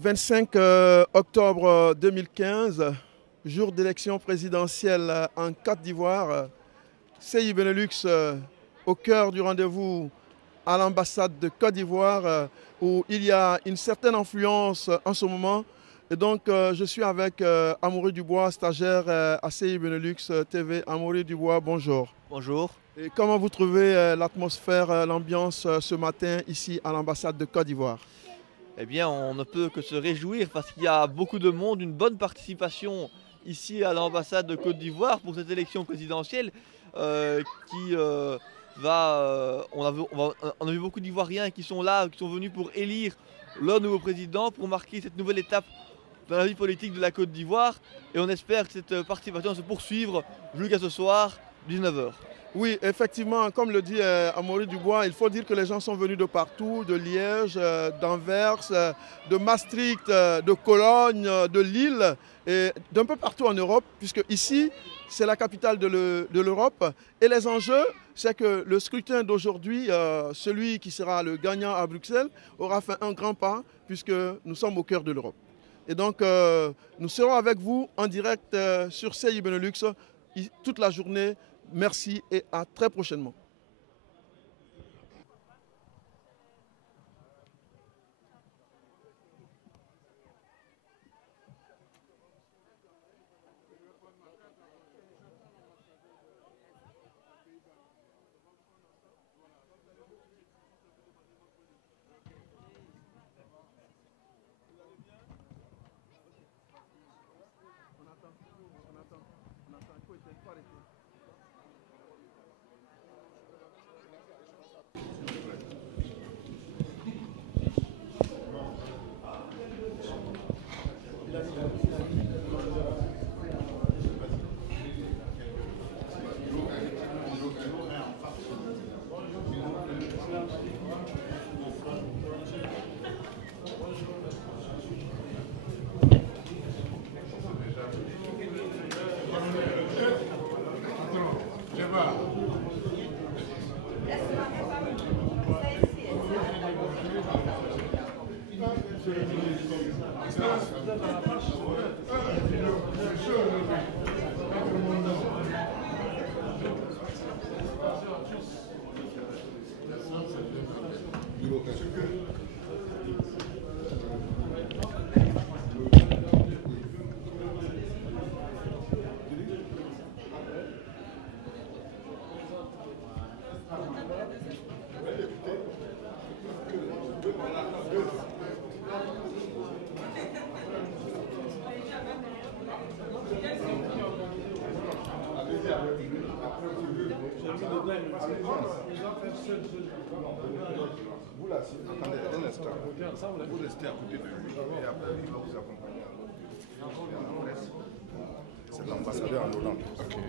25 octobre 2015, jour d'élection présidentielle en Côte d'Ivoire. CI Benelux au cœur du rendez-vous à l'ambassade de Côte d'Ivoire où il y a une certaine influence en ce moment. Et donc je suis avec Amaury Dubois, stagiaire à CI Benelux TV. Amaury Dubois, bonjour. Bonjour. Et comment vous trouvez l'atmosphère, l'ambiance ce matin ici à l'ambassade de Côte d'Ivoire? Eh bien, on ne peut que se réjouir parce qu'il y a beaucoup de monde, une bonne participation ici à l'ambassade de Côte d'Ivoire pour cette élection présidentielle on a vu beaucoup d'Ivoiriens qui sont là, qui sont venus pour élire leur nouveau président, pour marquer cette nouvelle étape dans la vie politique de la Côte d'Ivoire. Et on espère que cette participation va se poursuivre jusqu'à ce soir, 19 h. Oui, effectivement, comme le dit Amaury Dubois, il faut dire que les gens sont venus de partout, de Liège, d'Anvers, de Maastricht, de Cologne, de Lille, et d'un peu partout en Europe, puisque ici, c'est la capitale de l'Europe. Et les enjeux, c'est que le scrutin d'aujourd'hui, celui qui sera le gagnant à Bruxelles, aura fait un grand pas, puisque nous sommes au cœur de l'Europe. Et donc, nous serons avec vous en direct sur CI Benelux toute la journée. Merci et à très prochainement. Vous là, attendez un instant. Vous restez à côté de lui et après il va vous accompagner à l'autre. C'est l'ambassadeur en Hollande. Okay.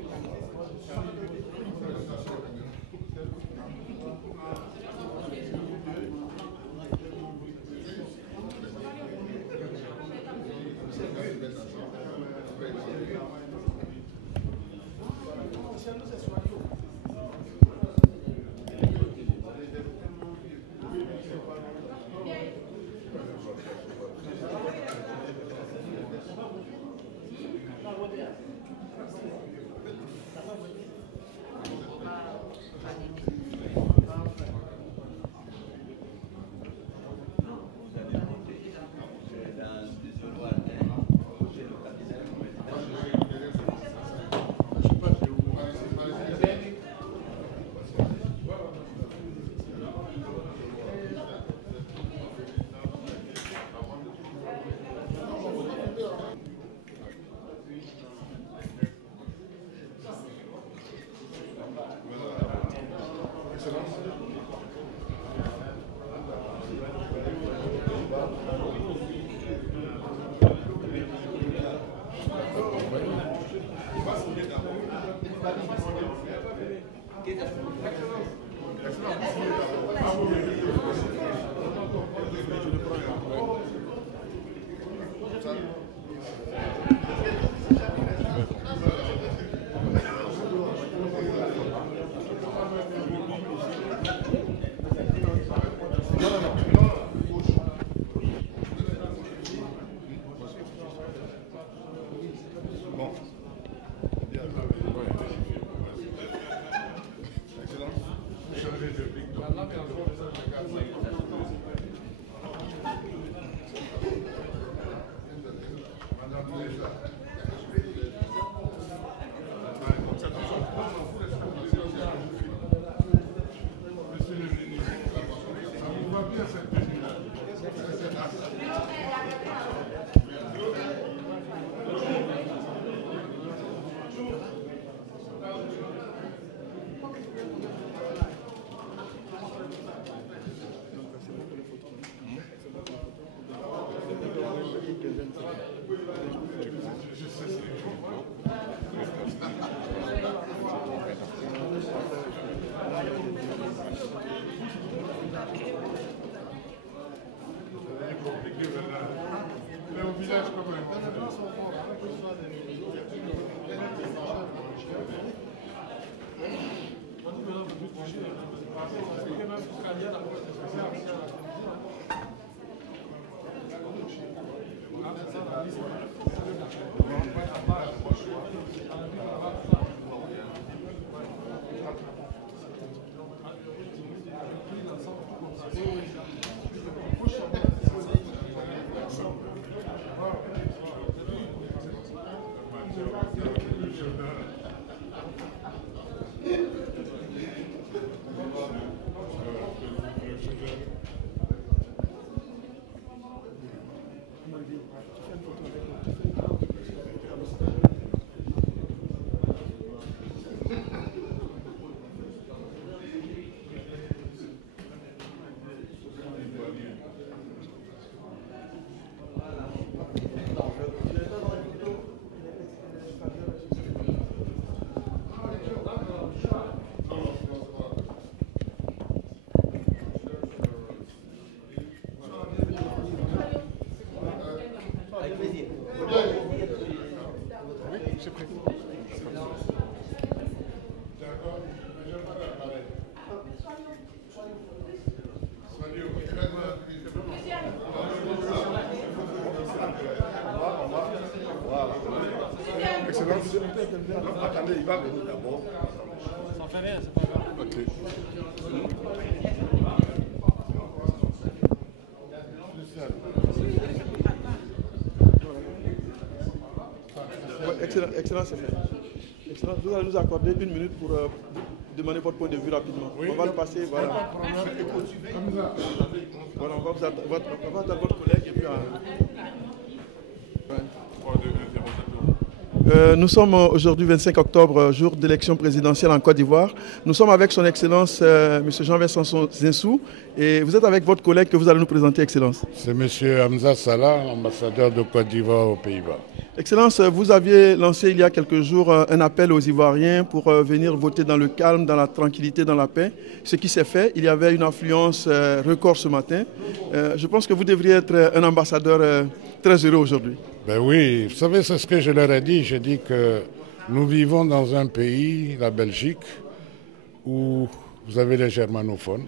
attendez, il va venir d'abord. Ça fait rien, c'est pas grave. Ok. Ouais, excellent, c'est fait. Excellent. Vous allez nous accorder 1 minute pour demander votre point de vue rapidement. On va le passer, voilà. Voilà, on va attendre votre collègue et puis... nous sommes aujourd'hui 25 octobre, jour d'élection présidentielle en Côte d'Ivoire. Nous sommes avec son Excellence M. Jean-Vincent Zinsou et vous êtes avec votre collègue que vous allez nous présenter, Excellence. C'est M. Hamza Salah, ambassadeur de Côte d'Ivoire aux Pays-Bas. Excellence, vous aviez lancé il y a quelques jours un appel aux Ivoiriens pour venir voter dans le calme, dans la tranquillité, dans la paix. Ce qui s'est fait, il y avait une affluence record ce matin. Je pense que vous devriez être un ambassadeur très heureux aujourd'hui. Ben oui, vous savez, c'est ce que je leur ai dit. J'ai dit que nous vivons dans un pays, la Belgique, où vous avez les germanophones,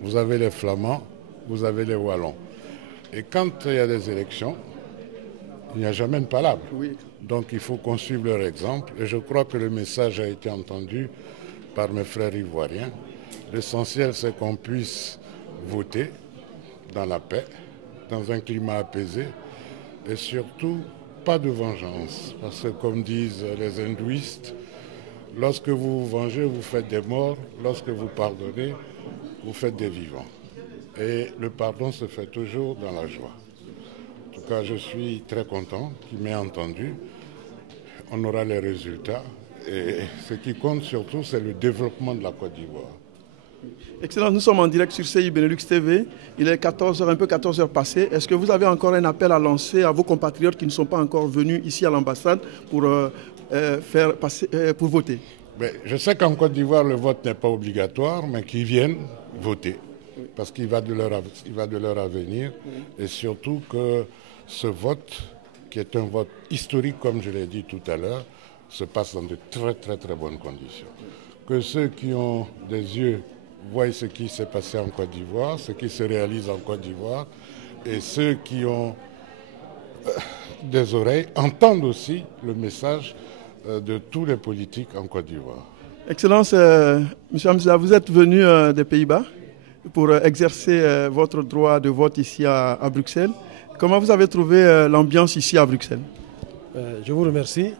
vous avez les flamands, vous avez les wallons. Et quand il y a des élections, il n'y a jamais de palabre. Oui. Donc il faut qu'on suive leur exemple. Et je crois que le message a été entendu par mes frères ivoiriens. L'essentiel, c'est qu'on puisse voter dans la paix, dans un climat apaisé. Et surtout, pas de vengeance. Parce que comme disent les hindouistes, lorsque vous vous vengez, vous faites des morts. Lorsque vous pardonnez, vous faites des vivants. Et le pardon se fait toujours dans la joie. En tout cas, je suis très content qu'il m'ait entendu. On aura les résultats. Et ce qui compte surtout, c'est le développement de la Côte d'Ivoire. Excellent, nous sommes en direct sur CI Benelux TV. Il est 14h, un peu 14h passées. Est-ce que vous avez encore un appel à lancer à vos compatriotes qui ne sont pas encore venus ici à l'ambassade pour, pour voter? Mais je sais qu'en Côte d'Ivoire, le vote n'est pas obligatoire, mais qu'ils viennent voter. Parce qu'il va de leur avenir. Et surtout que ce vote, qui est un vote historique, comme je l'ai dit tout à l'heure, se passe dans de très très très bonnes conditions. Que ceux qui ont des yeux voient ce qui s'est passé en Côte d'Ivoire, ce qui se réalise en Côte d'Ivoire, et ceux qui ont des oreilles entendent aussi le message de tous les politiques en Côte d'Ivoire. Excellence, M. Hamza, vous êtes venu des Pays-Bas pour exercer votre droit de vote ici à Bruxelles. Comment vous avez trouvé l'ambiance ici à Bruxelles? Je vous remercie.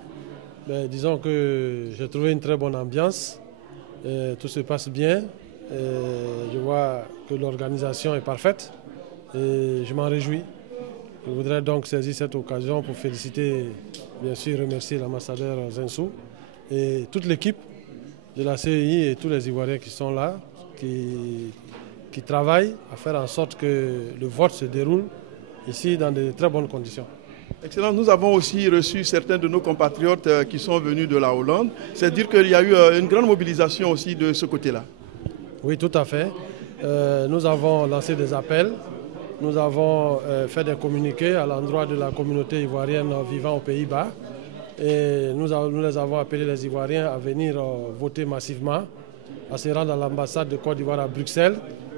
Disons que j'ai trouvé une très bonne ambiance. Tout se passe bien. Je vois que l'organisation est parfaite et je m'en réjouis. Je voudrais donc saisir cette occasion pour féliciter, bien sûr, remercier l'ambassadeur Zinsou et toute l'équipe de la CEI et tous les Ivoiriens qui sont là, qui travaillent à faire en sorte que le vote se déroule ici dans de très bonnes conditions. Excellent. Nous avons aussi reçu certains de nos compatriotes qui sont venus de la Hollande. C'est dire qu'il y a eu une grande mobilisation aussi de ce côté-là. Oui, tout à fait. Nous avons lancé des appels. Nous avons fait des communiqués à l'endroit de la communauté ivoirienne vivant aux Pays-Bas. Et nous les avons appelés les Ivoiriens à venir voter massivement, à se rendre à l'ambassade de Côte d'Ivoire à Bruxelles,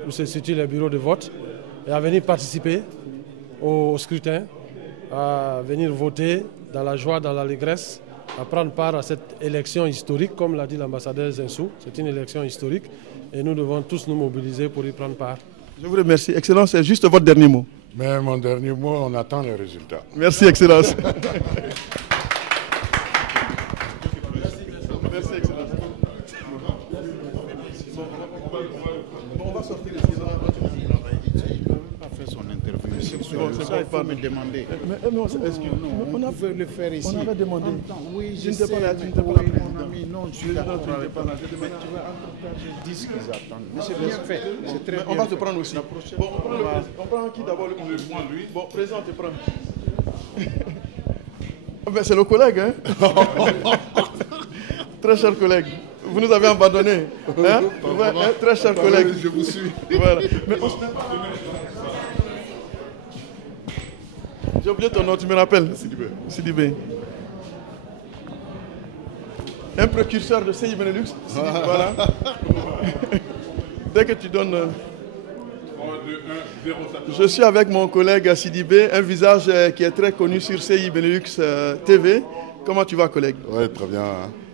où se situent les bureaux de vote, et à venir participer au scrutin, à venir voter dans la joie, dans l'allégresse, à prendre part à cette élection historique, comme l'a dit l'ambassadeur Zinsou. C'est une élection historique et nous devons tous nous mobiliser pour y prendre part. Je vous remercie. Excellence, c'est juste votre dernier mot. Mais mon dernier mot, on attend les résultats. Merci, Excellence. Merci, Excellence. Bon, on va sortir ici. Son interview. C'est ça, il faut me demander. Mais non, excuse-nous. On a fait le faire ici. On avait demandé. Oui, je ne sais pas là, tu ne t'es pas oui, là. mon ami, non, je suis d'accord avec toi. Mais tu vas entreprendre, je dis ce qu'ils attendent. Mais c'est bien fait. C'est très bien. On va te prendre aussi. Bon, on prend qui d'abord? Moi, lui. Bon, présent, on te prend. Ben, c'est le collègue, hein? Très cher collègue. Vous nous avez abandonnés. Hein? Ouais, hein? Très cher collègue. Je vous suis. Voilà. Mais j'ai oublié ton nom, tu me rappelles? Sidibé. Sidibé. Un précurseur de CI Benelux. Voilà. Dès que tu donnes... Je suis avec mon collègue Sidibé, un visage qui est très connu sur CI Benelux TV. Comment tu vas, collègue? Oui, très bien.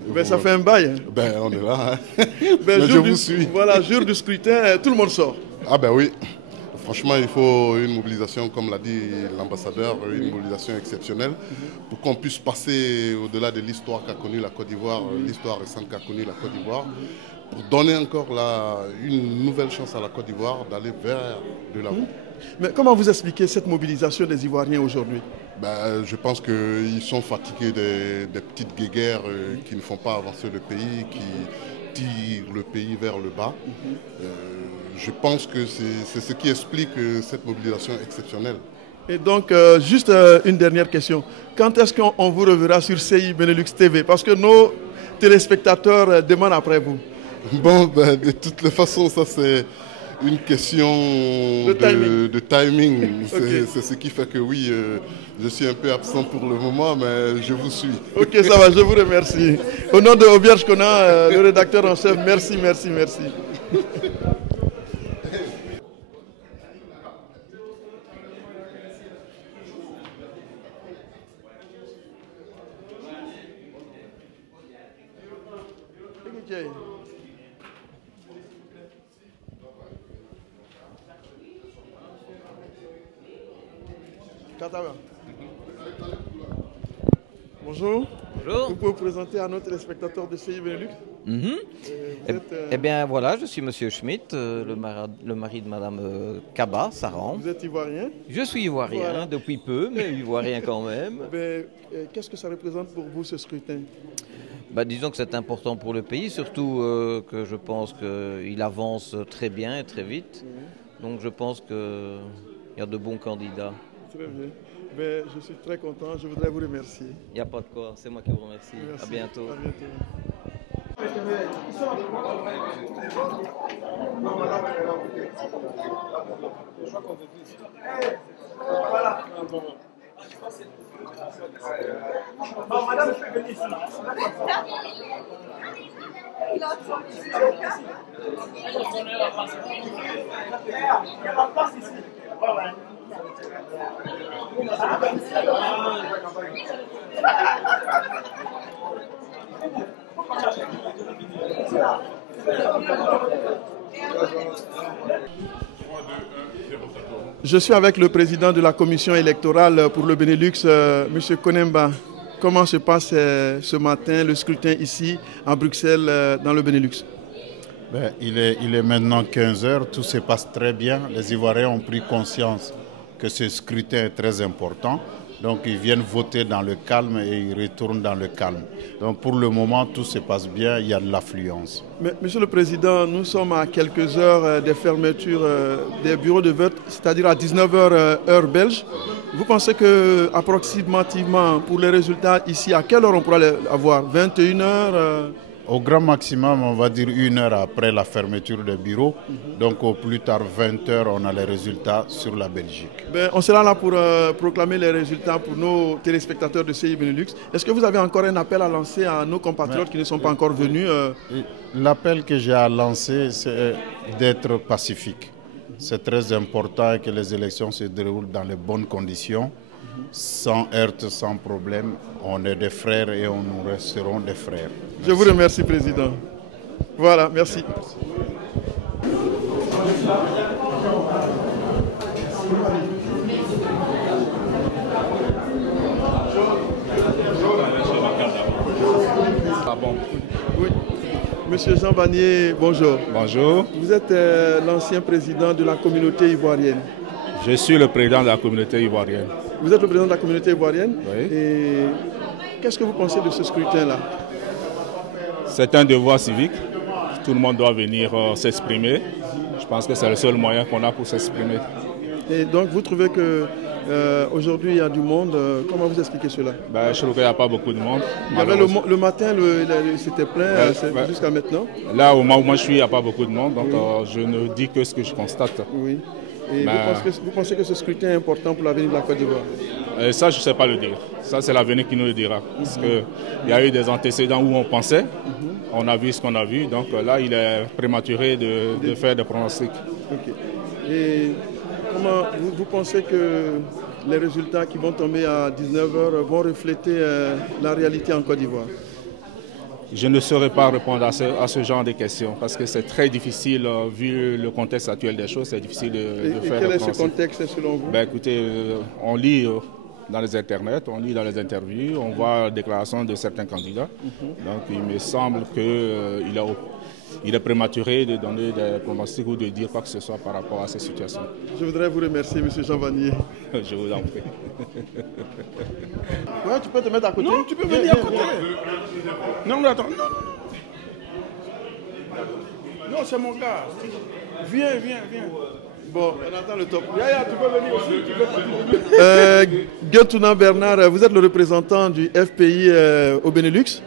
Ben, ça fait un bail. Hein. Ben, on est là. Hein. Ben, je vous suis. Voilà, jour du scrutin, tout le monde sort. Ah ben oui. Franchement, il faut une mobilisation, comme l'a dit l'ambassadeur, une mobilisation exceptionnelle pour qu'on puisse passer au-delà de l'histoire qu'a connue la Côte d'Ivoire, l'histoire récente qu'a connue la Côte d'Ivoire, pour donner encore une nouvelle chance à la Côte d'Ivoire d'aller vers de l'avant. Mais comment vous expliquez cette mobilisation des Ivoiriens aujourd'hui? Ben, je pense qu'ils sont fatigués des petites guéguerres qui ne font pas avancer le pays, qui tirent le pays vers le bas. Je pense que c'est ce qui explique cette mobilisation exceptionnelle. Et donc, juste une dernière question. Quand est-ce qu'on vous reverra sur CI Benelux TV? Parce que nos téléspectateurs demandent après vous. Bon, ben, de toutes les façons, ça c'est une question de timing. Okay. C'est ce qui fait que oui, je suis un peu absent pour le moment, mais je vous suis. Ok, ça va, je vous remercie. Au nom de Auberge Kona, le rédacteur en chef, merci. Bonjour. Bonjour. Vous pouvez vous présenter à nos téléspectateurs de CI Benelux? Eh bien voilà, je suis Monsieur Schmitt, le mari de Madame Kaba, Saran. Vous êtes ivoirien? Je suis ivoirien, voilà. Depuis peu, mais ivoirien quand même. Qu'est-ce que ça représente pour vous ce scrutin? Disons que c'est important pour le pays, surtout que je pense qu'il avance très bien et très vite. Donc je pense qu'il y a de bons candidats. Très bien. Je suis très content, je voudrais vous remercier. Il n'y a pas de quoi, c'est moi qui vous remercie. Merci. À bientôt. À bientôt. Madame, je vais venir ici. Je suis avec le président de la commission électorale pour le Benelux, M. Konemba. Comment se passe ce matin le scrutin ici à Bruxelles dans le Benelux? Il est maintenant 15h, tout se passe très bien. Les Ivoiriens ont pris conscience que ce scrutin est très important. Donc ils viennent voter dans le calme et ils retournent dans le calme. Donc pour le moment, tout se passe bien, il y a de l'affluence. Mais, Monsieur le Président, nous sommes à quelques heures des fermetures des bureaux de vote, c'est-à-dire à 19h heure belge. Vous pensez que approximativement pour les résultats ici, à quelle heure on pourra les avoir? 21h Au grand maximum, on va dire 1 heure après la fermeture des bureaux. Donc au plus tard 20h, on a les résultats sur la Belgique. On sera là pour proclamer les résultats pour nos téléspectateurs de CI Benelux. Est-ce que vous avez encore un appel à lancer à nos compatriotes qui ne sont pas encore venus? L'appel que j'ai à lancer, c'est d'être pacifique. C'est très important que les élections se déroulent dans les bonnes conditions, sans heurts, sans problème. On est des frères et nous resterons des frères. Merci. Je vous remercie, Président. Voilà, merci. Oui. Monsieur Jean Vanier, bonjour. Bonjour. Vous êtes l'ancien président de la communauté ivoirienne. Je suis le président de la communauté ivoirienne. Vous êtes le président de la communauté ivoirienne? Oui. Et qu'est-ce que vous pensez de ce scrutin-là? C'est un devoir civique. Tout le monde doit venir s'exprimer. Je pense que c'est le seul moyen qu'on a pour s'exprimer. Et donc vous trouvez que aujourd'hui il y a du monde. Comment vous expliquez cela? Je trouve qu'il n'y a pas beaucoup de monde. Il y avait le matin, c'était plein jusqu'à maintenant. Là, au moment où moi je suis, il n'y a pas beaucoup de monde. Donc je ne dis que ce que je constate. Oui. Et vous pensez que ce scrutin est important pour l'avenir de la Côte d'Ivoire? Ça, je ne sais pas le dire. Ça, c'est l'avenir qui nous le dira. Parce qu'il y a eu des antécédents où on pensait. On a vu ce qu'on a vu. Donc là, il est prématuré de faire des pronostics. Okay. Et comment vous pensez que les résultats qui vont tomber à 19h vont refléter la réalité en Côte d'Ivoire? Je ne saurais pas répondre à ce genre de questions parce que c'est très difficile, vu le contexte actuel des choses, c'est difficile de faire. Et quel est ce contexte selon vous? Écoutez, on lit dans les internets, on lit dans les interviews, on voit la déclaration de certains candidats. Donc il me semble qu'il est prématuré de donner des pronostics ou de dire quoi que ce soit par rapport à ces situations. Je voudrais vous remercier, M. Jean Vannier. Je vous en prie. Ouais, tu peux te mettre à côté. Non, tu peux venir à côté. Non, attends. Non, c'est mon gars. Viens. Bon, on attend le top. Yaya, tu peux venir aussi. Guetuna Bernard, vous êtes le représentant du FPI au Benelux.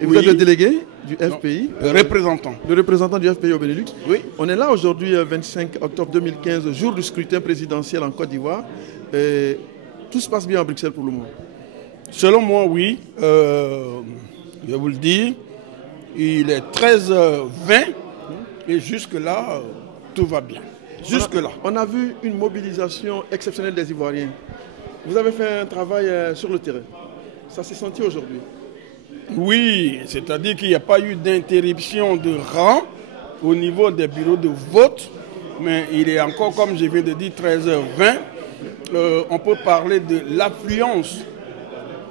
Et vous êtes le délégué du FPI. Le représentant. Le représentant du FPI au Benelux. Oui. On est là aujourd'hui, 25 octobre 2015, jour du scrutin présidentiel en Côte d'Ivoire. Tout se passe bien à Bruxelles pour le moment. Selon moi, oui. Je vous le dis, il est 13h20 et jusque-là, tout va bien. Jusque-là. On a vu une mobilisation exceptionnelle des Ivoiriens. Vous avez fait un travail sur le terrain. Ça s'est senti aujourd'hui? Oui, c'est-à-dire qu'il n'y a pas eu d'interruption de rang au niveau des bureaux de vote, mais il est encore, comme je viens de dire, 13h20. On peut parler de l'affluence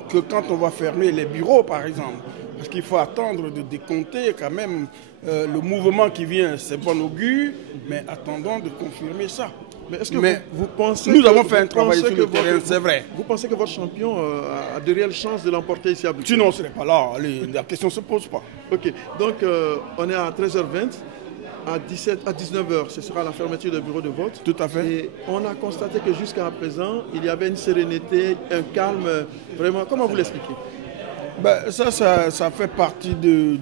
que quand on va fermer les bureaux, par exemple. Parce qu'il faut attendre de décompter quand même le mouvement qui vient, c'est bon augure, mais attendons de confirmer ça. Mais est-ce que vous pensez nous avons fait un travail sur le terrain, c'est vrai. Vous pensez que votre champion a de réelles chances de l'emporter ici à Bruxelles? Sinon, ce n'est pas là. La question ne se pose pas. Ok, donc on est à 13h20. À 19h, ce sera la fermeture des bureaux de vote. Tout à fait. Et on a constaté que jusqu'à présent, il y avait une sérénité, un calme. Vraiment, comment vous l'expliquez? Ça fait partie de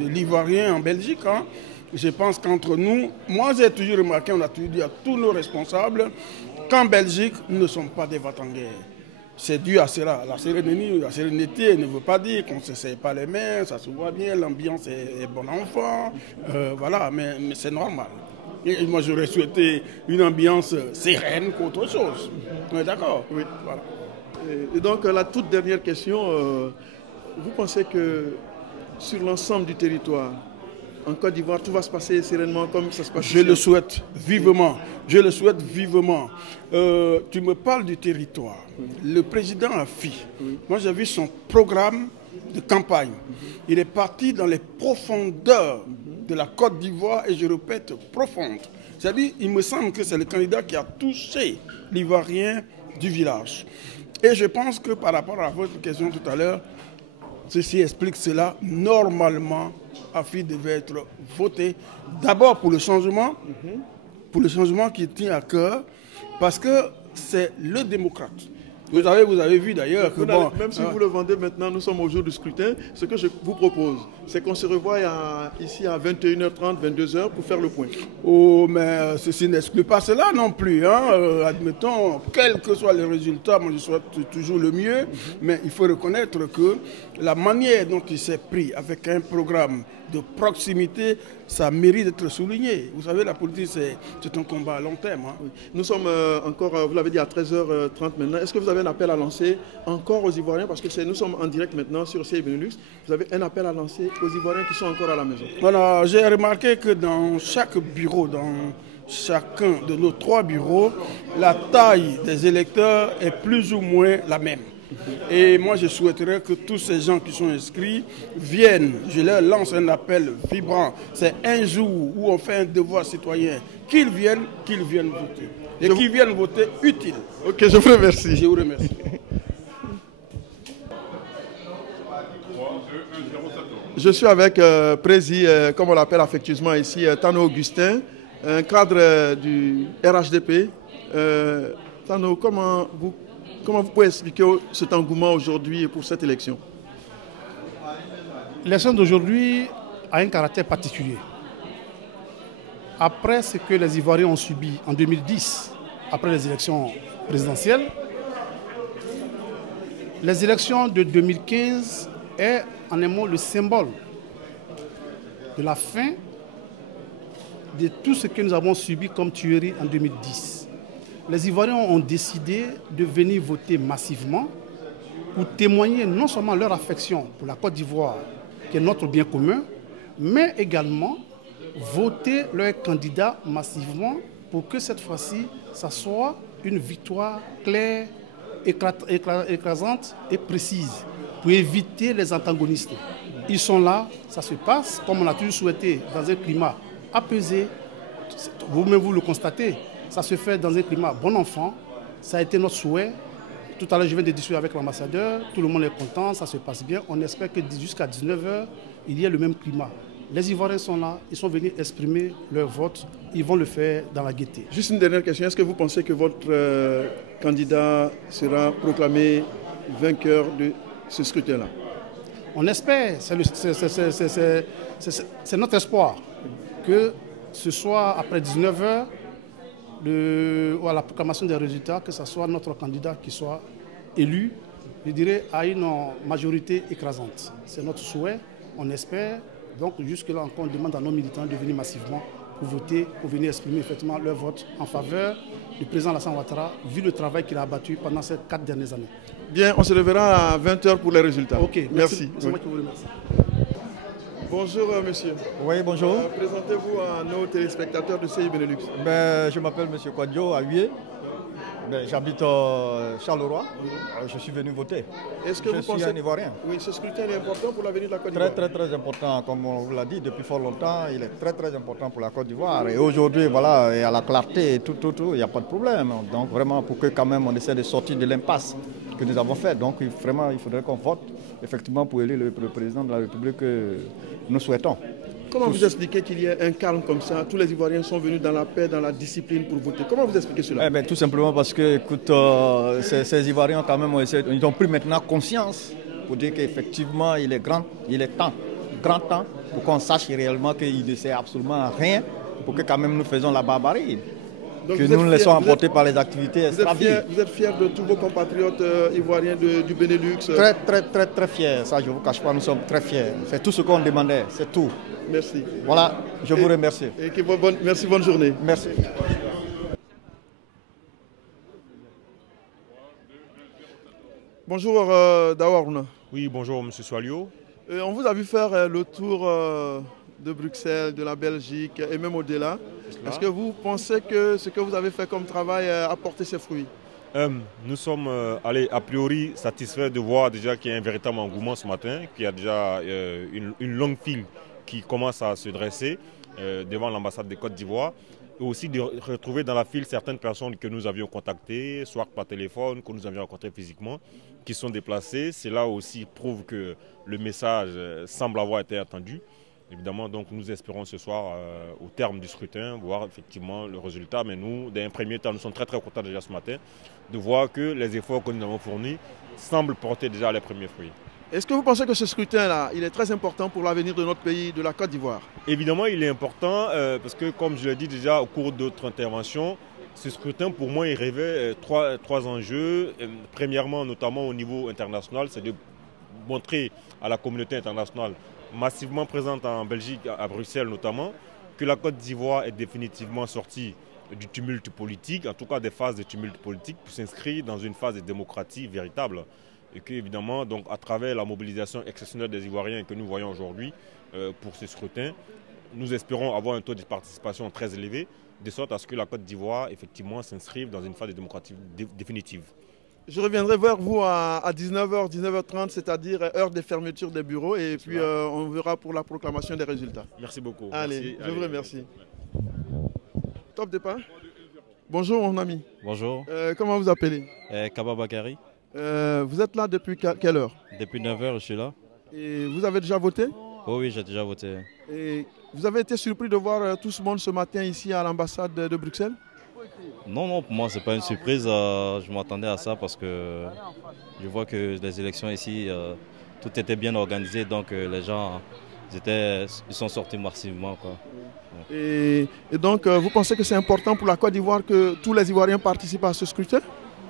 l'Ivoirien en Belgique. Hein. Je pense qu'entre nous, moi j'ai toujours remarqué, on a toujours dit à tous nos responsables qu'en Belgique, nous ne sommes pas des va-t-en-guerre. C'est dû à cela. La sérénité ne veut pas dire qu'on ne se serre pas les mains, ça se voit bien, l'ambiance est bon enfant, voilà, mais c'est normal. Et moi j'aurais souhaité une ambiance sereine qu'autre chose. On est d'accord? Oui. Voilà. Et donc la toute dernière question, vous pensez que sur l'ensemble du territoire, en Côte d'Ivoire, tout va se passer sereinement comme ça se passe? Je le souhaite vivement. Je le souhaite vivement. Tu me parles du territoire. Le président a fait. Moi, j'ai vu son programme de campagne. Il est parti dans les profondeurs de la Côte d'Ivoire et je répète, profonde. C'est-à-dire, il me semble que c'est le candidat qui a touché l'Ivoirien du village. Et je pense que par rapport à votre question tout à l'heure, ceci explique cela. Normalement, AFI devait être voté d'abord pour le changement qui tient à cœur, parce que c'est le démocrate. Vous avez vu d'ailleurs que même si vous le vendez maintenant, nous sommes au jour du scrutin, ce que je vous propose, c'est qu'on se revoie ici à 21h30, 22h pour faire le point. Oh, mais ceci n'exclut pas cela non plus. Hein. Admettons, quels que soient les résultats, moi je souhaite toujours le mieux, mais il faut reconnaître que la manière dont il s'est pris avec un programme de proximité, ça mérite d'être souligné. Vous savez, la politique, c'est un combat à long terme. Hein. Oui. Nous sommes encore, vous l'avez dit, à 13h30 maintenant. Est-ce que vous avez un appel à lancer encore aux Ivoiriens? Parce que nous sommes en direct maintenant sur CI Benelux. Vous avez un appel à lancer aux Ivoiriens qui sont encore à la maison? Voilà, j'ai remarqué que dans chaque bureau, dans chacun de nos 3 bureaux, la taille des électeurs est plus ou moins la même. Et moi, je souhaiterais que tous ces gens qui sont inscrits viennent. Je leur lance un appel vibrant. C'est un jour où on fait un devoir citoyen. Qu'ils viennent voter. Et qu'ils viennent voter utile. Ok, je vous remercie. Je vous remercie. Je suis avec Prési, comme on l'appelle affectueusement ici, Tano Augustin, un cadre du RHDP. Tano, comment vous pouvez expliquer cet engouement aujourd'hui pour cette élection? L'élection d'aujourd'hui a un caractère particulier. Après ce que les Ivoiriens ont subi en 2010, après les élections présidentielles, les élections de 2015 est en un mot le symbole de la fin de tout ce que nous avons subi comme tuerie en 2010. les Ivoiriens ont décidé de venir voter massivement pour témoigner non seulement leur affection pour la Côte d'Ivoire, qui est notre bien commun, mais également voter leur candidat massivement pour que cette fois-ci, ça soit une victoire claire, écrasante et précise, pour éviter les antagonistes. Ils sont là, ça se passe, comme on a toujours souhaité, dans un climat apaisé. Vous-même, vous le constatez, ça se fait dans un climat bon enfant. Ça a été notre souhait. Tout à l'heure, je viens de discuter avec l'ambassadeur. Tout le monde est content, ça se passe bien. On espère que jusqu'à 19h, il y ait le même climat. Les Ivoiriens sont là, ils sont venus exprimer leur vote. Ils vont le faire dans la gaieté. Juste une dernière question. Est-ce que vous pensez que votre candidat sera proclamé vainqueur de ce scrutin-là? On espère, c'est notre espoir que ce soit après 19h, à la proclamation des résultats, que ce soit notre candidat qui soit élu, je dirais, à une majorité écrasante. C'est notre souhait, on espère. Donc jusque-là encore, on demande à nos militants de venir massivement pour voter, pour venir exprimer effectivement leur vote en faveur du président Alassane Ouattara, vu le travail qu'il a abattu pendant ces 4 dernières années. Bien, on se reverra à 20h pour les résultats. Ok, merci. C'est moi qui vous remercie. Bonjour monsieur. Oui, bonjour. Présentez-vous à nos téléspectateurs de CI Benelux. Je m'appelle monsieur Kwadjo Aouye. J'habite Charleroi. Je suis venu voter. Est-ce que je suis un Ivoirien. Oui, ce scrutin est important pour l'avenir de la Côte d'Ivoire. Très important. Comme on vous l'a dit depuis fort longtemps, il est très important pour la Côte d'Ivoire. Et aujourd'hui, voilà, il y a la clarté et tout, il n'y a pas de problème. Donc vraiment, pour que quand même on essaie de sortir de l'impasse que nous avons fait. Donc vraiment, il faudrait qu'on vote effectivement pour élire le président de la République que nous souhaitons. Comment vous expliquez qu'il y ait un calme comme ça? Tous les Ivoiriens sont venus dans la paix, dans la discipline pour voter. Comment vous expliquez cela? Tout simplement parce que, écoute, ces Ivoiriens quand même ils ont pris maintenant conscience pour dire qu'effectivement il est grand temps pour qu'on sache réellement qu'il ne sert absolument à rien, pour que quand même nous faisons la barbarie. Donc que nous nous laissons emporter par les activités extraviées. Vous êtes fiers de tous vos compatriotes ivoiriens du Benelux? Très fiers, ça je ne vous cache pas, nous sommes très fiers. C'est tout ce qu'on demandait, c'est tout. Merci. Voilà, je vous remercie. Merci, bonne journée. Merci. Bonjour Dawaruna. Oui, bonjour M. Soalio. On vous a vu faire le tour de Bruxelles, de la Belgique et même au-delà. Est-ce que vous pensez que ce que vous avez fait comme travail a porté ses fruits? Nous sommes a priori satisfaits de voir déjà qu'il y a un véritable engouement ce matin, qu'il y a déjà une longue file qui commence à se dresser devant l'ambassade de Côte d'Ivoire. Et aussi de retrouver dans la file certaines personnes que nous avions contactées, soit par téléphone, que nous avions rencontrées physiquement, qui sont déplacées. Cela aussi prouve que le message semble avoir été entendu. Évidemment, donc nous espérons ce soir, au terme du scrutin, voir effectivement le résultat. Mais nous, d'un premier temps, nous sommes très contents déjà ce matin de voir que les efforts que nous avons fournis semblent porter déjà les premiers fruits. Est-ce que vous pensez que ce scrutin-là, il est très important pour l'avenir de notre pays, de la Côte d'Ivoire? Évidemment, il est important parce que, comme je l'ai dit déjà au cours d'autres interventions, ce scrutin, pour moi, il revêt trois enjeux. Premièrement, notamment au niveau international, c'est de montrer à la communauté internationale massivement présente en Belgique, à Bruxelles notamment, que la Côte d'Ivoire est définitivement sortie du tumulte politique, en tout cas des phases de tumulte politique, pour s'inscrire dans une phase de démocratie véritable. Et qu'évidemment, donc, à travers la mobilisation exceptionnelle des Ivoiriens que nous voyons aujourd'hui pour ce scrutin, nous espérons avoir un taux de participation très élevé, de sorte à ce que la Côte d'Ivoire, effectivement, s'inscrive dans une phase de démocratie définitive. Je reviendrai vers vous à 19h, 19h30, c'est-à-dire heure de fermeture des bureaux, et puis on verra pour la proclamation des résultats. Merci beaucoup. Allez, je vous remercie. Top départ. Bonjour mon ami. Bonjour. Comment vous appelez? Kaba Bakari. Vous êtes là depuis quelle heure? Depuis 9h, je suis là. Et vous avez déjà voté? Oh oui, j'ai déjà voté. Et vous avez été surpris de voir tout ce monde ce matin ici à l'ambassade de Bruxelles? Non, pour moi, ce n'est pas une surprise. Je m'attendais à ça parce que je vois que les élections ici, tout était bien organisé. Donc les gens, ils sont sortis massivement, quoi. Et donc, vous pensez que c'est important pour la Côte d'Ivoire que tous les Ivoiriens participent à ce scrutin?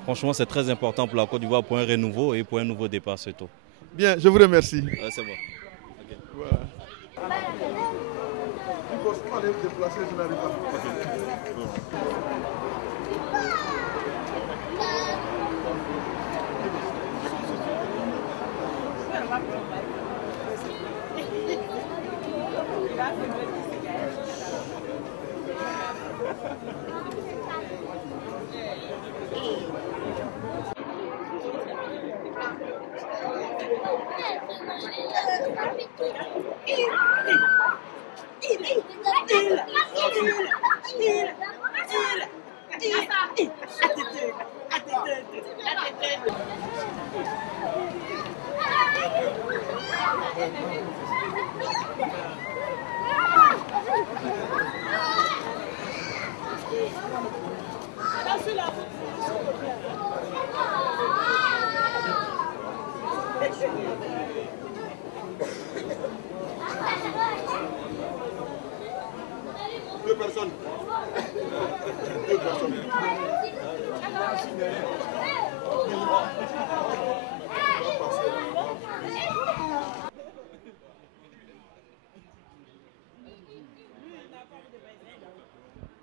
Franchement, c'est très important pour la Côte d'Ivoire, pour un renouveau et pour un nouveau départ, c'est tout. Bien, je vous remercie. C'est bon. Okay. Voilà. Deux personnes. Deux personnes.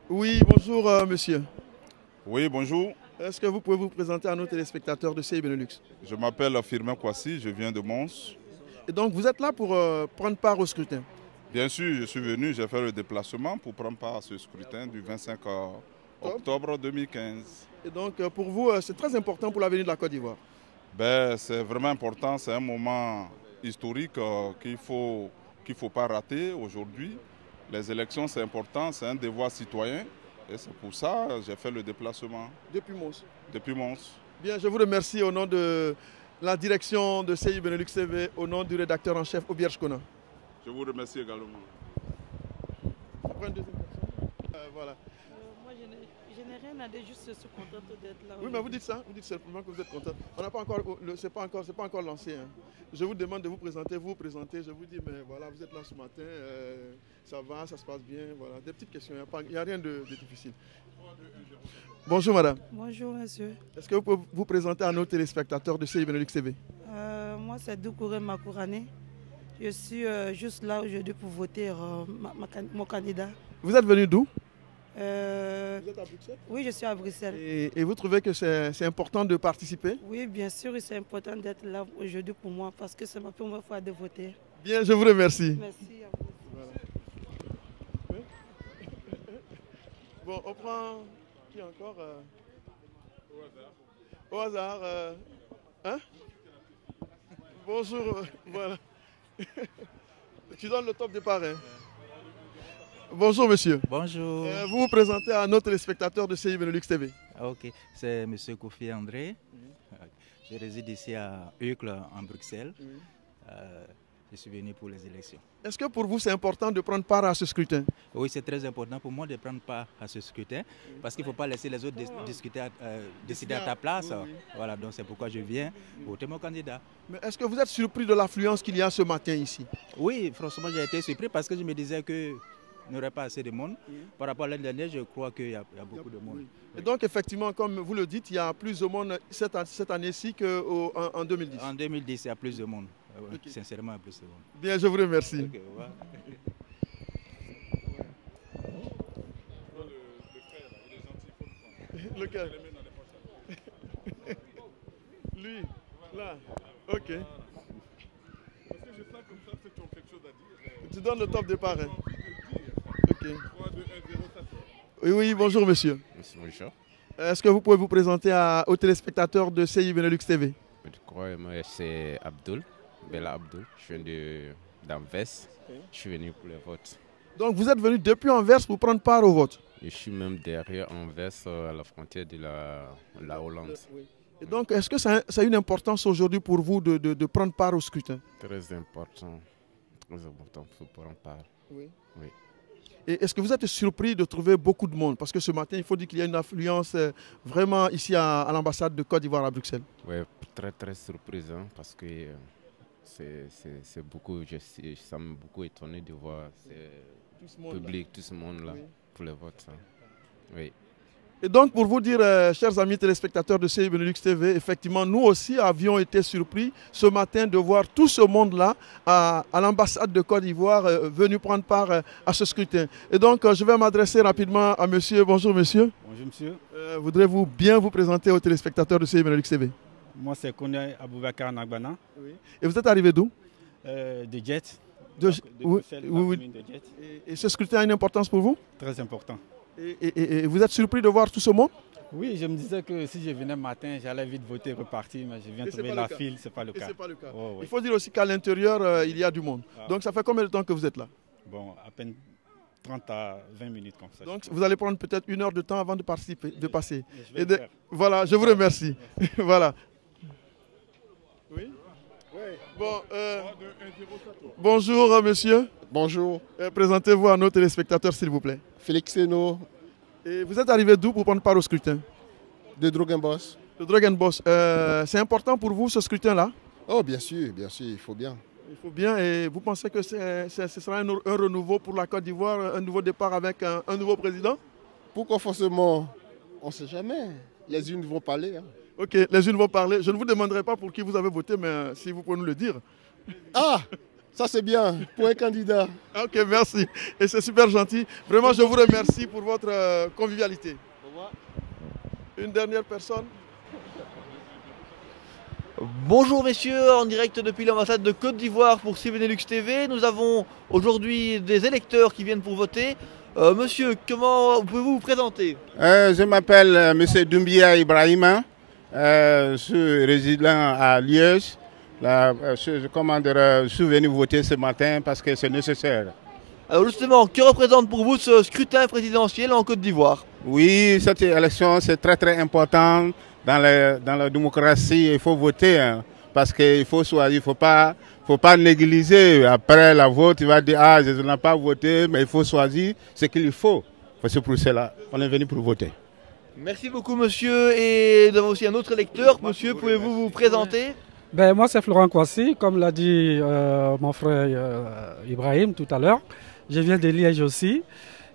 Oui, bonjour monsieur. Oui, bonjour. Est-ce que vous pouvez vous présenter à nos téléspectateurs de CI Benelux? Je m'appelle Firmin Kwasi, je viens de Mons. Et donc vous êtes là pour prendre part au scrutin? Bien sûr, je suis venu, j'ai fait le déplacement pour prendre part à ce scrutin du 25 octobre 2015. Et donc pour vous, c'est très important pour l'avenir de la Côte d'Ivoire? C'est vraiment important, c'est un moment historique qu'il ne faut pas rater aujourd'hui. Les élections, c'est important, c'est un devoir citoyen. Et c'est pour ça que j'ai fait le déplacement. Depuis Mons? Depuis Mons. Bien, je vous remercie au nom de la direction de CI Benelux TV, au nom du rédacteur en chef Obierge Kona. Je vous remercie également. On prend une deuxième personne. Voilà. Moi, je n'ai rien à dire, juste je suis contente d'être là. Oui, mais vous dites ça, vous dites simplement que vous êtes content. On n'a pas encore, c'est pas encore lancé. Hein. Je vous demande de vous présenter, je vous dis, mais voilà, vous êtes là ce matin, ça va, ça se passe bien, voilà. Des petites questions, il n'y a rien de difficile. Bonjour madame. Bonjour monsieur. Est-ce que vous pouvez vous présenter à nos téléspectateurs de CI Benelux TV? Moi, c'est Doukouré Makourane. Je suis juste là aujourd'hui pour voter mon candidat. Vous êtes venu d'où? Vous êtes à Bruxelles? Oui, je suis à Bruxelles. Et vous trouvez que c'est important de participer? Oui, bien sûr, c'est important d'être là aujourd'hui pour moi parce que c'est ma première fois de voter. Bien, je vous remercie. Merci à vous. Voilà. Bon, on prend qui encore? Au hasard. Hein? Bonjour, voilà. Tu donnes le top départ, hein? Bonjour monsieur. Bonjour. Vous vous présentez à nos téléspectateurs de CI Benelux TV. Ok, c'est monsieur Kofi André. Je réside ici à Uccle, en Bruxelles. Je suis venu pour les élections. Est-ce que pour vous c'est important de prendre part à ce scrutin? Oui, c'est très important pour moi de prendre part à ce scrutin parce qu'il ne faut pas laisser les autres décider à ta place. Oui, oui. Voilà, donc c'est pourquoi je viens voter mon candidat. Mais est-ce que vous êtes surpris de l'affluence qu'il y a ce matin ici? Oui, franchement, j'ai été surpris parce que je me disais qu'il n'y aurait pas assez de monde. Par rapport à l'année dernière, je crois qu'il y a beaucoup de monde. Oui. Et donc, effectivement, comme vous le dites, il y a plus de monde cette année-ci qu'en 2010. En 2010, il y a plus de monde. Okay. Sincèrement, plus de monde. Bien, je vous remercie. Okay, Lequel? Lui, là. Ok. Parce que je sens comme ça que tu as quelque chose à dire. Tu donnes le top départ. Hein? Ok. Oui, bonjour monsieur. Bonjour. Est-ce que vous pouvez vous présenter aux téléspectateurs de CI Benelux TV? Je crois que c'est Abdul, Bella Abdul. Je viens d'Anvers. Je suis venu pour le vote. Donc vous êtes venu depuis Anvers pour prendre part au vote? Je suis même derrière Anvers, à la frontière de la Hollande. Oui. Et donc, est-ce que ça a une importance aujourd'hui pour vous de prendre part au scrutin? Très important pour prendre part. Oui. Oui. Et est-ce que vous êtes surpris de trouver beaucoup de monde? Parce que ce matin, il faut dire qu'il y a une affluence vraiment ici à l'ambassade de Côte d'Ivoire à Bruxelles. Oui, très très surprise, hein, parce que c'est beaucoup, ça m'a beaucoup étonné de voir ce public, tout ce monde-là, oui, pour le vote. Hein. Oui. Et donc, pour vous dire, chers amis téléspectateurs de CI Benelux TV, effectivement, nous aussi avions été surpris ce matin de voir tout ce monde-là à l'ambassade de Côte d'Ivoire venu prendre part à ce scrutin. Et donc, je vais m'adresser rapidement à monsieur. Bonjour, monsieur. Bonjour, monsieur. Voudrez-vous bien vous présenter aux téléspectateurs de CI Benelux TV? Moi, c'est Konya Aboubakar Nagbana. Oui. Et vous êtes arrivé d'où? De Jet. Oui. Et ce scrutin a une importance pour vous? Très important. Et vous êtes surpris de voir tout ce monde? Oui, je me disais que si je venais matin, j'allais vite voter, repartir, mais je viens trouver la file, ce n'est pas le cas. Pas le cas. Oh, oui. Il faut dire aussi qu'à l'intérieur, il y a du monde. Donc ça fait combien de temps que vous êtes là? Bon, à peine 30 à 20 minutes comme ça. Donc vous allez prendre peut-être 1 heure de temps avant de passer. Faire. Voilà, je vous remercie. Voilà. Oui. Bon, bonjour monsieur. Bonjour. Présentez-vous à nos téléspectateurs s'il vous plaît. Félix Seno. Et vous êtes arrivé d'où pour prendre part au scrutin? De Drogenbos. De Drogenbos. C'est important pour vous ce scrutin-là? Oh bien sûr, il faut bien. Il faut bien. Et vous pensez que ce sera un renouveau pour la Côte d'Ivoire, un nouveau départ avec un nouveau président? Pourquoi forcément? On ne sait jamais. Les unes vont parler. Hein. Ok, les unes vont parler. Je ne vous demanderai pas pour qui vous avez voté, mais si vous pouvez nous le dire. Ah, ça c'est bien, pour un candidat. Ok, merci. Et c'est super gentil. Vraiment, je vous remercie pour votre convivialité. Au revoir. Une dernière personne. Bonjour messieurs, en direct depuis l'ambassade de Côte d'Ivoire pour Benelux TV. Nous avons aujourd'hui des électeurs qui viennent pour voter. Monsieur, comment pouvez-vous vous présenter? Je m'appelle monsieur Doumbia Ibrahima, je suis résident à Liège. Je suis venu voter ce matin parce que c'est nécessaire. Alors justement, que représente pour vous ce scrutin présidentiel en Côte d'Ivoire? Oui, cette élection c'est très important. Dans la démocratie, il faut voter hein, parce qu'il faut choisir, il ne faut pas négliger. Après la vote, il va dire « Ah, je n'ai pas voté », mais il faut choisir ce qu'il faut. C'est pour cela on est venu pour voter. Merci beaucoup monsieur. Et nous avons aussi un autre électeur. Monsieur, pouvez-vous vous présenter? Moi, c'est Florent Kouassi, comme l'a dit mon frère Ibrahim tout à l'heure. Je viens de Liège aussi.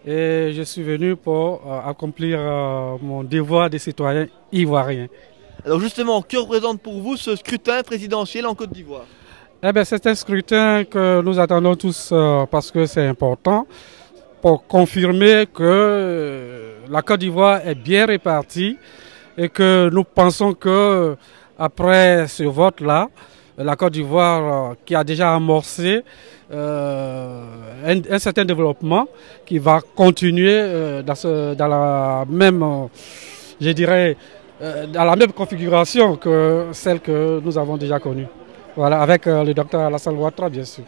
Et je suis venu pour accomplir mon devoir de citoyen ivoirien. Alors justement, que représente pour vous ce scrutin présidentiel en Côte d'Ivoire? C'est un scrutin que nous attendons tous parce que c'est important pour confirmer que la Côte d'Ivoire est bien répartie et que nous pensons que après ce vote-là, la Côte d'Ivoire qui a déjà amorcé un certain développement qui va continuer dans la même, je dirais, dans la même configuration que celle que nous avons déjà connue. Voilà, avec le docteur Alassane Ouattara, bien sûr.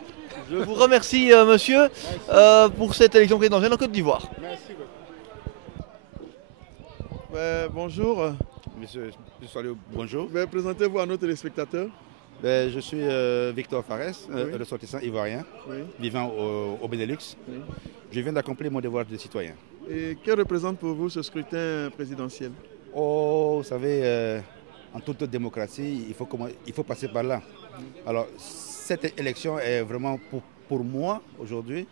Je vous remercie, monsieur, pour cette élection présidentielle en Côte d'Ivoire. Merci beaucoup. Bonjour. Monsieur Salio, bonjour. Présentez-vous à nos téléspectateurs. Je suis Victor Fares, ressortissant ivoirien, vivant au Benelux. Oui. Je viens d'accomplir mon devoir de citoyen. Et que représente pour vous ce scrutin présidentiel? Oh, vous savez, en toute démocratie, il faut passer par là. Alors, cette élection est vraiment pour moi, aujourd'hui,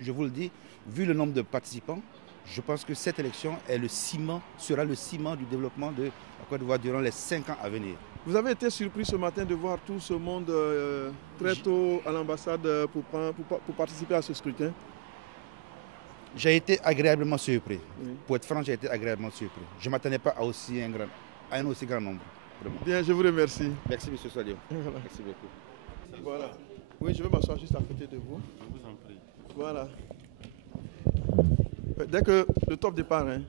je vous le dis, vu le nombre de participants, je pense que cette élection sera le ciment du développement de la Côte d'Ivoire durant les 5 ans à venir. Vous avez été surpris ce matin de voir tout ce monde très tôt à l'ambassade pour participer à ce scrutin? J'ai été agréablement surpris. Oui. Pour être franc, j'ai été agréablement surpris. Je ne m'attendais pas à un aussi grand nombre. Vraiment. Bien, je vous remercie. Merci, M. Salio. Voilà. Merci beaucoup. Voilà. Oui, je vais m'asseoir juste à côté de vous. Je vous en prie. Voilà. Dès que le top départ. Hein.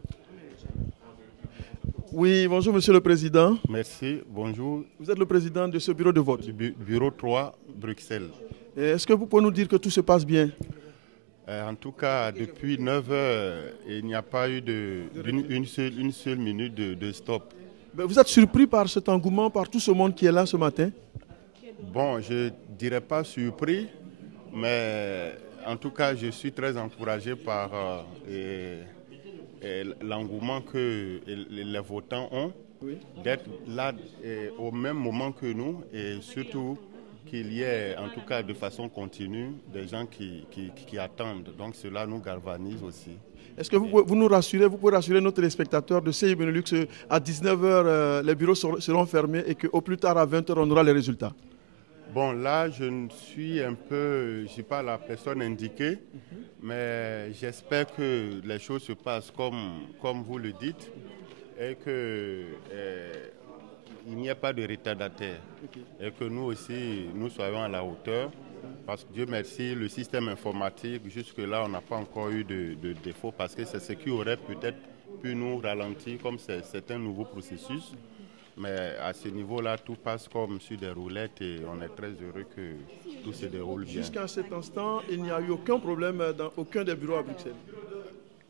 Oui, bonjour Monsieur le Président. Merci, bonjour. Vous êtes le président de ce bureau de vote? Du bureau 3, Bruxelles. Est-ce que vous pouvez nous dire que tout se passe bien? En tout cas, depuis 9 heures, il n'y a pas eu une seule minute de stop. Vous êtes surpris par cet engouement, par tout ce monde qui est là ce matin? Bon, je ne dirais pas surpris, mais en tout cas, je suis très encouragé par l'engouement que les votants ont, oui, d'être là au même moment que nous, et surtout qu'il y ait, en tout cas de façon continue, des gens qui attendent. Donc cela nous galvanise aussi. Est-ce que vous nous rassurez, vous pouvez rassurer nos téléspectateurs de CI Benelux à 19h, les bureaux seront fermés et qu'au plus tard à 20h, on aura les résultats? Bon, là, je ne suis pas la personne indiquée, mais j'espère que les choses se passent comme vous le dites et qu'il n'y ait pas de retardataire. Okay. Et que nous aussi, nous soyons à la hauteur. Parce que Dieu merci, le système informatique, jusque-là, on n'a pas encore eu de défaut parce que c'est ce qui aurait peut-être peut nous ralentir comme c'est un nouveau processus. Mais à ce niveau-là, tout passe comme sur des roulettes et on est très heureux que tout se déroule bien. Jusqu'à cet instant, il n'y a eu aucun problème dans aucun des bureaux à Bruxelles.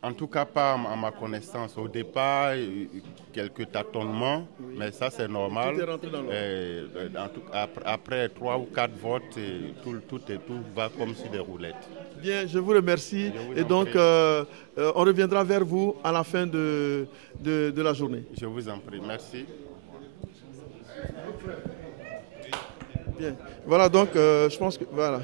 En tout cas, pas à ma connaissance. Au départ, quelques tâtonnements, mais ça c'est normal. Tout est rentré dans l'ordre. Après 3 ou 4 votes, tout va comme sur des roulettes. Bien, je vous remercie. Et donc, on reviendra vers vous à la fin de la journée. Je vous en prie. Merci. Bien. Voilà, donc, je pense que... Voilà.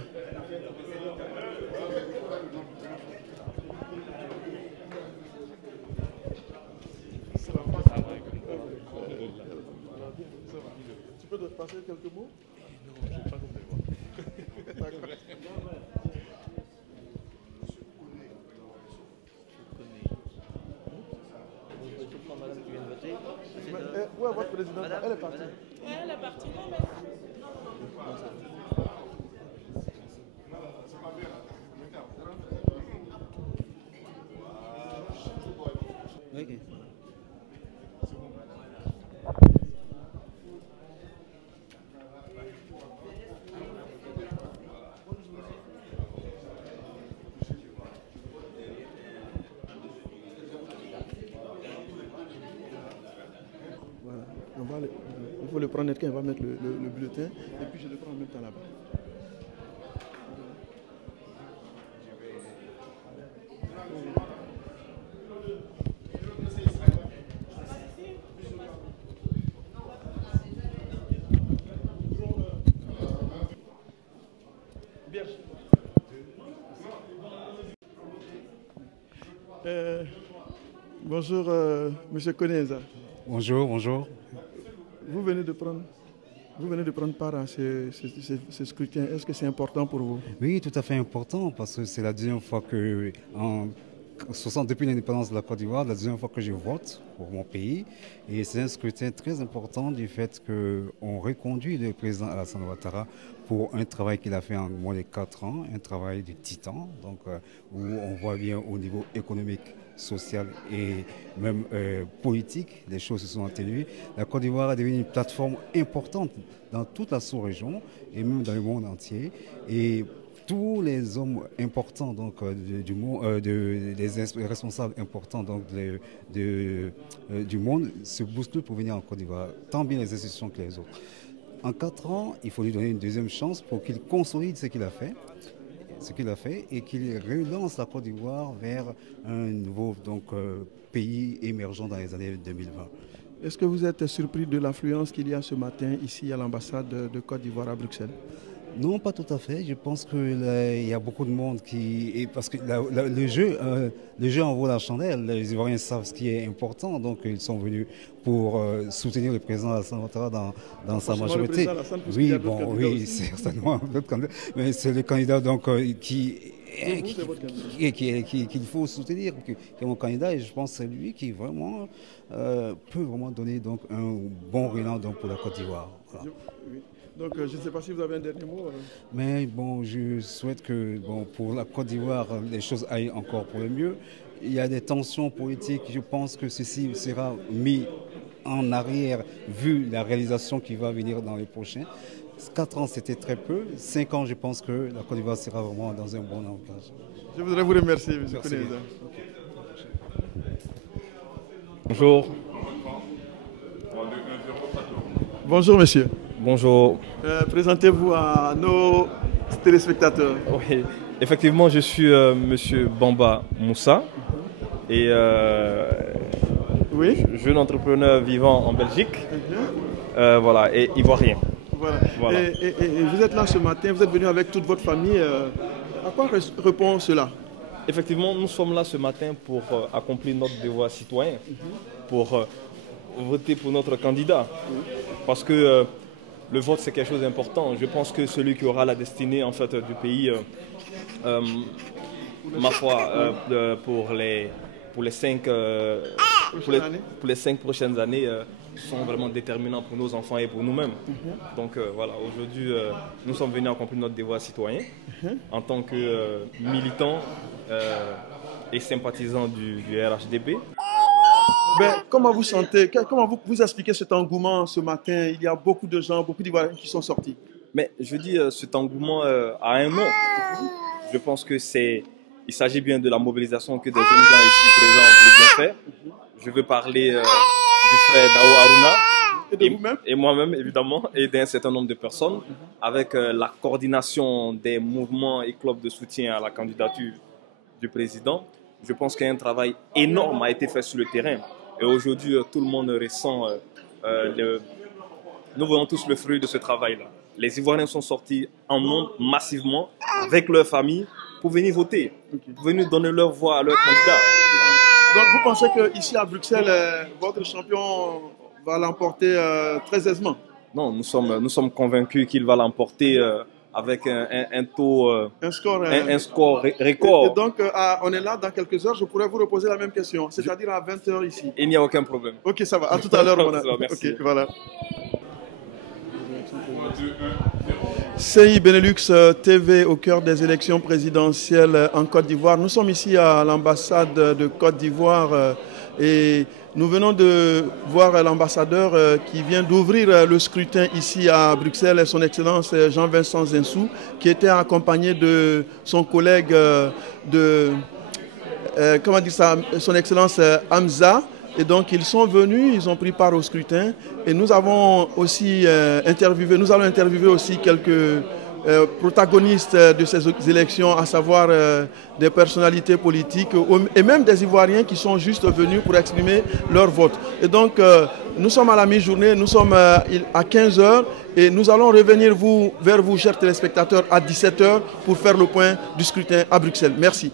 Tu peux te passer quelques mots? Non, je ne sais pas comment Où est votre présidente? Elle est partie. Elle est partie. Okay. Voilà. Il faut le prendre, quelqu'un va mettre le bulletin et puis je le prends en même temps là-bas. Bien. Bonjour, Monsieur Koneza. Bonjour, bonjour. Vous venez de prendre part à ce scrutin. Est-ce que c'est important pour vous? Oui, tout à fait important parce que c'est la deuxième fois que, depuis l'indépendance de la Côte d'Ivoire, la deuxième fois que je vote pour mon pays. Et c'est un scrutin très important du fait qu'on reconduit le président Alassane Ouattara pour un travail qu'il a fait en moins de 4 ans, un travail de titan, donc, où on voit bien au niveau économique, social et même politique, les choses se sont atténuées. La Côte d'Ivoire est devenue une plateforme importante dans toute la sous-région et même dans le monde entier. Et tous les hommes importants donc, du monde, les responsables importants donc, du monde se bousculent pour venir en Côte d'Ivoire, tant bien les institutions que les autres. En 4 ans, il faut lui donner une deuxième chance pour qu'il consolide ce qu'il a fait. Et qu'il relance la Côte d'Ivoire vers un nouveau pays émergent dans les années 2020. Est-ce que vous êtes surpris de l'affluence qu'il y a ce matin ici à l'ambassade de Côte d'Ivoire à Bruxelles? Non, pas tout à fait. Je pense qu'il y a beaucoup de monde parce que le jeu en vaut la chandelle. Les Ivoiriens savent ce qui est important, donc ils sont venus pour soutenir le président Alassane Ouattara dans sa majorité. Oui, c'est certainement d'autres candidats, mais c'est le candidat donc qu'il faut soutenir, qui est mon candidat, et je pense que c'est lui qui vraiment peut vraiment donner donc un bon relan pour la Côte d'Ivoire. Voilà. Donc je ne sais pas si vous avez un dernier mot. Mais bon, je souhaite que pour la Côte d'Ivoire, les choses aillent encore pour le mieux. Il y a des tensions politiques, je pense que ceci sera mis en arrière vu la réalisation qui va venir dans les prochains. 4 ans, c'était très peu. 5 ans, je pense que la Côte d'Ivoire sera vraiment dans un bon ancrage. Je voudrais vous remercier, M. Koneza. Bonjour. Bonjour, monsieur. Bonjour. Présentez-vous à nos téléspectateurs. Oui, effectivement, je suis monsieur Bamba Moussa et jeune entrepreneur vivant en Belgique, voilà, et ivoirien. Voilà. Et vous êtes là ce matin, vous êtes venu avec toute votre famille. À quoi répond cela? Effectivement, nous sommes là ce matin pour accomplir notre devoir citoyen, pour voter pour notre candidat, parce que le vote, c'est quelque chose d'important. Je pense que celui qui aura la destinée en fait, du pays, ma foi, pour les 5 prochaines années, sont vraiment déterminants pour nos enfants et pour nous-mêmes. Donc voilà, aujourd'hui, nous sommes venus accomplir notre devoir citoyen en tant que militants et sympathisants du RHDP. Comment vous sentez, comment vous expliquez cet engouement ce matin? Il y a beaucoup de gens, beaucoup d'Ivoiriens qui sont sortis. Mais je dis, cet engouement a un nom. Je pense que il s'agit bien de la mobilisation que des jeunes gens ici présents ont bien fait. Je veux parler du frère Dao Aruna et moi-même, évidemment, et d'un certain nombre de personnes, avec la coordination des mouvements et clubs de soutien à la candidature du président. Je pense qu'un travail énorme a été fait sur le terrain. Et aujourd'hui, tout le monde ressent, nous voyons tous le fruit de ce travail-là. Les Ivoiriens sont sortis en nombre massivement avec leurs familles pour venir voter, pour venir donner leur voix à leur candidat. Donc vous pensez qu'ici à Bruxelles, votre champion va l'emporter très aisément? Non, nous sommes convaincus qu'il va l'emporter avec un taux, un score record. Et donc on est là dans quelques heures, je pourrais vous reposer la même question, c'est-à-dire à 20h ici. Il n'y a aucun problème. Ok, ça va, à tout à l'heure. Merci. Okay, voilà. CI Benelux TV au cœur des élections présidentielles en Côte d'Ivoire. Nous sommes ici à l'ambassade de Côte d'Ivoire et nous venons de voir l'ambassadeur qui vient d'ouvrir le scrutin ici à Bruxelles, son Excellence Jean-Vincent Zinsou, qui était accompagné de son collègue son Excellence Hamza. Et donc ils sont venus, ils ont pris part au scrutin et nous avons aussi nous allons interviewer aussi quelques protagonistes de ces élections, à savoir des personnalités politiques et même des Ivoiriens qui sont juste venus pour exprimer leur vote. Et donc nous sommes à la mi-journée, nous sommes à 15h et nous allons revenir vers vous, chers téléspectateurs, à 17h pour faire le point du scrutin à Bruxelles. Merci.